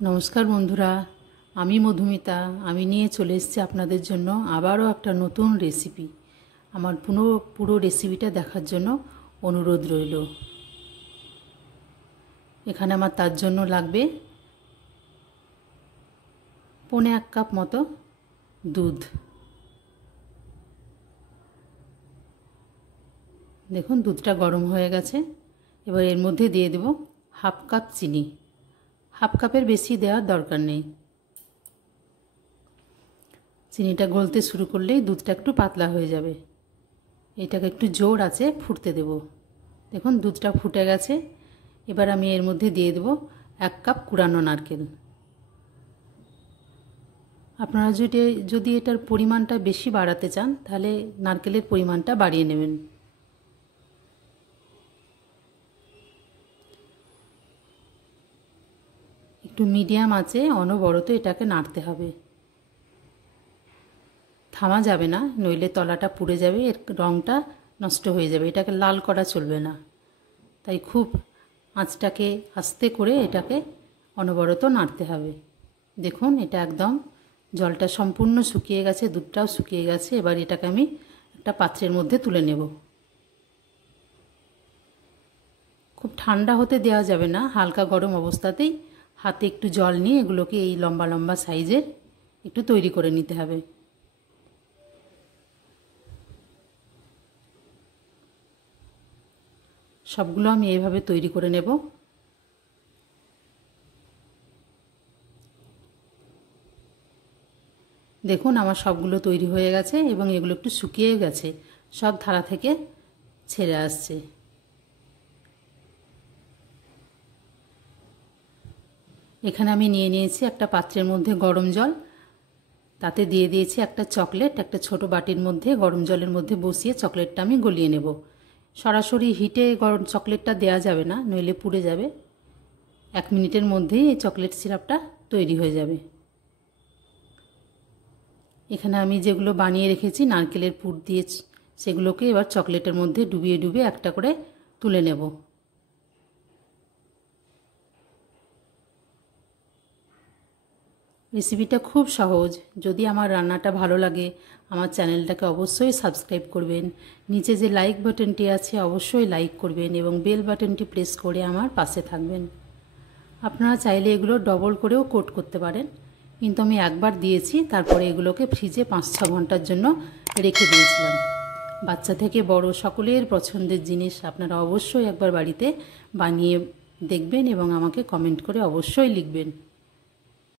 নমস্কার বন্ধুরা, আমি মধুমিতা। আমি নিয়ে চলে এসেছি আপনাদের জন্য আবারও একটা নতুন রেসিপি। আমার পুরো রেসিপিটা দেখার জন্য অনুরোধ রইল। এখানে আমার তার জন্য লাগবে 1.25 কাপ মতো দুধ। দেখুন দুধটা গরম হয়ে গেছে। এবার এর মধ্যে দিয়ে দেব 1/2 কাপ চিনি। 1/2 কাপের বেশি দেওয়ার দরকার নেই। চিনিটা গলতে শুরু করলেই দুধটা একটু পাতলা হয়ে যাবে। এটাকে একটু জোর আছে ফুটতে দেব। দেখুন দুধটা ফুটে গেছে। এবার আমি এর মধ্যে দিয়ে দেব 1 কাপ কুড়ানো নারকেল। আপনারা যদি এটার পরিমাণটা বেশি বাড়াতে চান তাহলে নারকেলের পরিমাণটা বাড়িয়ে নেবেন। একটু মিডিয়াম আঁচে অনবরত এটাকে নাড়তে হবে। থামা যাবে না, নইলে তলাটা পুড়ে যাবে, এর রঙটা নষ্ট হয়ে যাবে। এটাকে লাল করা চলবে না। তাই খুব আঁচটাকে আস্তে করে এটাকে অনবরত নাড়তে হবে। দেখুন এটা একদম জলটা সম্পূর্ণ শুকিয়ে গেছে, দুধটাও শুকিয়ে গেছে। এবার এটাকে আমি একটা পাত্রের মধ্যে তুলে নেব। খুব ঠান্ডা হতে দেওয়া যাবে না, হালকা গরম অবস্থাতেই হাতে একটু জল নিয়ে এগুলোকে এই লম্বা লম্বা সাইজের একটু তৈরি করে নিতে হবে। সবগুলো আমি এইভাবে তৈরি করে নেব। দেখুন আমার সবগুলো তৈরি হয়ে গেছে এবং এগুলো একটু শুকিয়ে গেছে, সব ধারা থেকে ছেড়ে আসছে। এখানে আমি নিয়ে নিয়েছি একটা পাত্রের মধ্যে গরম জল, তাতে দিয়ে দিয়েছি একটা চকলেট। একটা ছোট বাটির মধ্যে গরম জলের মধ্যে বসিয়ে চকলেটটা আমি গলিয়ে নেব। সরাসরি হিটে গরম চকলেটটা দেওয়া যাবে না, নইলে পুড়ে যাবে। 1 মিনিটের মধ্যেই এই চকলেট সিরাপটা তৈরি হয়ে যাবে। এখানে আমি যেগুলো বানিয়ে রেখেছি নারকেলের পুর দিয়ে, সেগুলোকে এবার চকলেটের মধ্যে ডুবিয়ে ডুবিয়ে একটা করে তুলে নেব। রেসিপিটা খুব সহজ। যদি আমার রান্নাটা ভালো লাগে আমার চ্যানেলটাকে অবশ্যই সাবস্ক্রাইব করবেন। নিচে যে লাইক বাটনটি আছে অবশ্যই লাইক করবেন এবং বেল বাটনটি প্রেস করে আমার পাশে থাকবেন। আপনারা চাইলে এগুলো ডবল করেও কোট করতে পারেন, কিন্তু আমি একবার দিয়েছি, তারপরে এগুলোকে ফ্রিজে 5-6 ঘন্টার জন্য রেখে দিয়েছিলাম। বাচ্চা থেকে বড় সকলের পছন্দের জিনিস। আপনারা অবশ্যই একবার বাড়িতে বানিয়ে দেখবেন এবং আমাকে কমেন্ট করে অবশ্যই লিখবেন।